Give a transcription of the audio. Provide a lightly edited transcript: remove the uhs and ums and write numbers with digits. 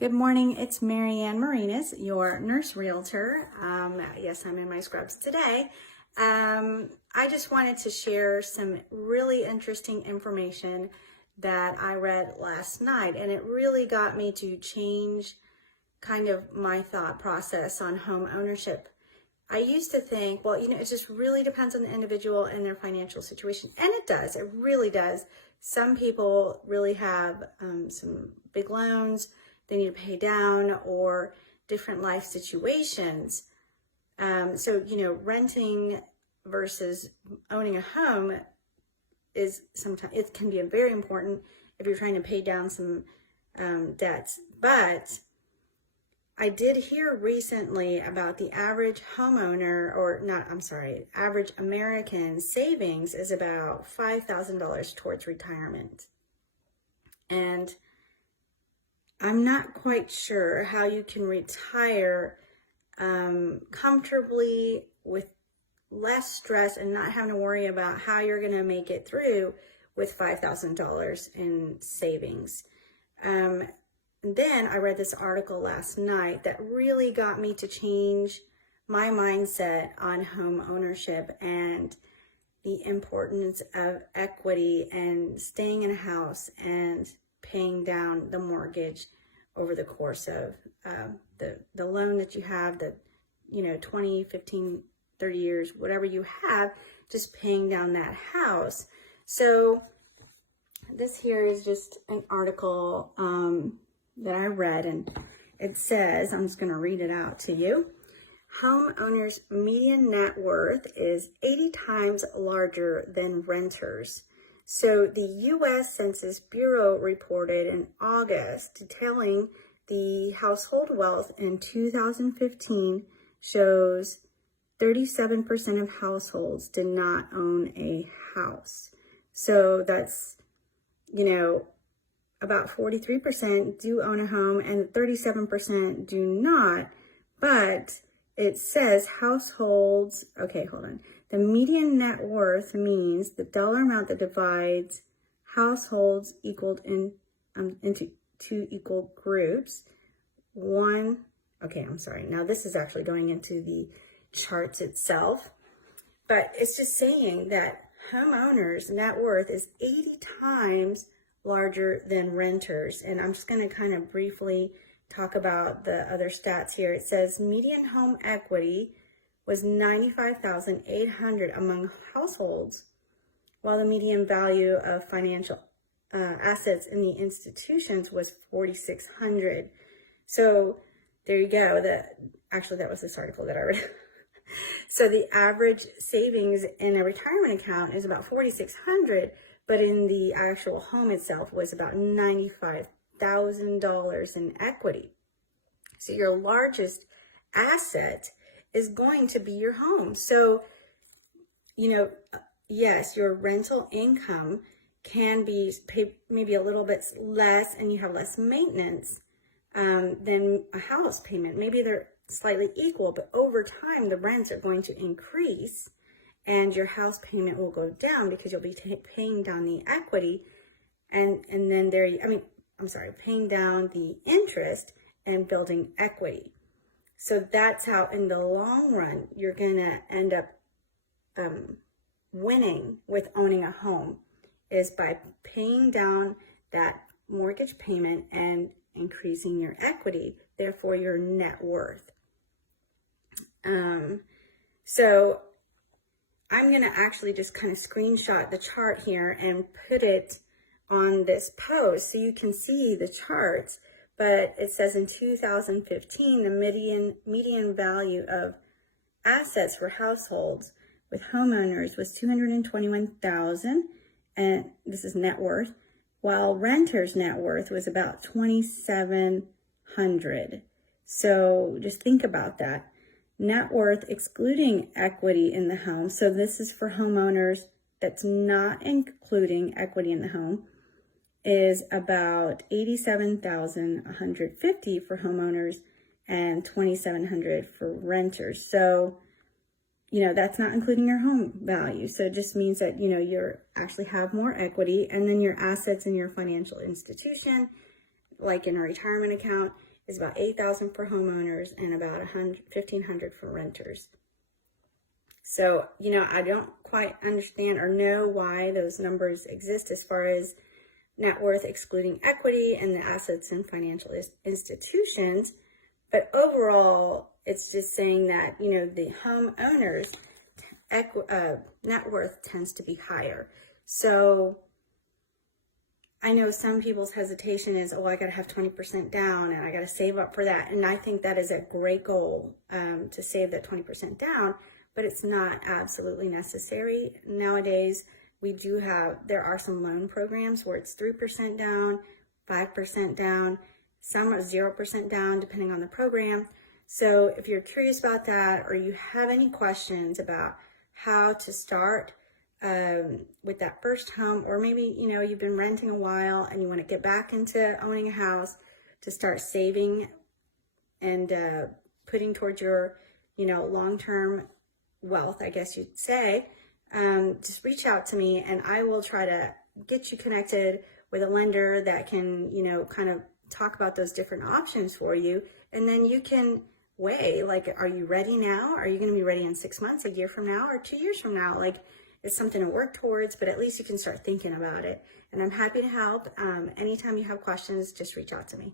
Good morning, it's Marianne Marinas, your nurse realtor. Yes, I'm in my scrubs today. I just wanted to share some really interesting information that I read last night, and it really got me to change kind of my thought process on home ownership. I used to think, well, it just really depends on the individual and their financial situation. And it does, it really does. Some people really have some big loans they need to pay down or different life situations. So, renting versus owning a home is sometimes, it can be very important if you're trying to pay down some debts. But I did hear recently about the average homeowner, average American savings is about $5,000 towards retirement. And I'm not quite sure how you can retire comfortably with less stress and not having to worry about how you're going to make it through with $5,000 in savings. Then I read this article last night that really got me to change my mindset on home ownership and the importance of equity and staying in a house and paying down the mortgage over the course of the loan that you have, 20, 15, 30 years, whatever you have, just paying down that house. So this here is just an article that I read, and it says, I'm just going to read it out to you. Homeowners' median net worth is 80 times larger than renters. So the U.S. Census Bureau reported in August detailing the household wealth in 2015 shows 37% of households did not own a house. So that's, about 43% do own a home and 37% do not. But it says households, okay, hold on. The median net worth means the dollar amount that divides households into two equal groups. Now this is actually going into the charts itself, but it's just saying that homeowners' net worth is 80 times larger than renters. And I'm just going to kind of briefly talk about the other stats here. It says median home equity was $95,800 among households, while the median value of financial assets in the institutions was $4,600. So there you go. That was this article that I read. So the average savings in a retirement account is about $4,600, but in the actual home itself was about $95,000 in equity. So your largest asset is going to be your home. So, yes, your rental income can be maybe a little bit less and you have less maintenance than a house payment. Maybe they're slightly equal, but over time the rents are going to increase and your house payment will go down because you'll be paying down the equity and then paying down the interest and building equity. So that's how, in the long run, you're going to end up winning with owning a home, is by paying down that mortgage payment and increasing your equity, therefore your net worth. So I'm going to actually just kind of screenshot the chart here and put it on this post so you can see the charts. But it says in 2015, the median value of assets for households with homeowners was $221,000, and this is net worth, while renters' net worth was about $2,700. So just think about that. Net worth excluding equity in the home. So this is for homeowners that's not including equity in the home, is about $87,150 for homeowners and $2,700 for renters. So, that's not including your home value. So it just means that, you're actually have more equity, and then your assets in your financial institution like in a retirement account, is about $8,000 for homeowners and about $1,500 for renters. So, you know, I don't quite understand or know why those numbers exist as far as net worth excluding equity and the assets in financial institutions. But overall, it's just saying that, you know, the homeowners' net worth tends to be higher. So I know some people's hesitation is, oh, I got to have 20% down and I got to save up for that. And I think that is a great goal, to save that 20% down, but it's not absolutely necessary. Nowadays, there are some loan programs where it's 3% down, 5% down, some are 0% down depending on the program. So if you're curious about that, or you have any questions about how to start with that first home, or maybe, you know, you've been renting a while and you want to get back into owning a house to start saving and putting towards your, you know, long-term wealth, I guess you'd say, just reach out to me and I will try to get you connected with a lender that can, you know, kind of talk about those different options for you. And then you can weigh, like, are you ready now? Are you going to be ready in 6 months, a year from now, or 2 years from now? Like, it's something to work towards, but at least you can start thinking about it. And I'm happy to help. Anytime you have questions, just reach out to me.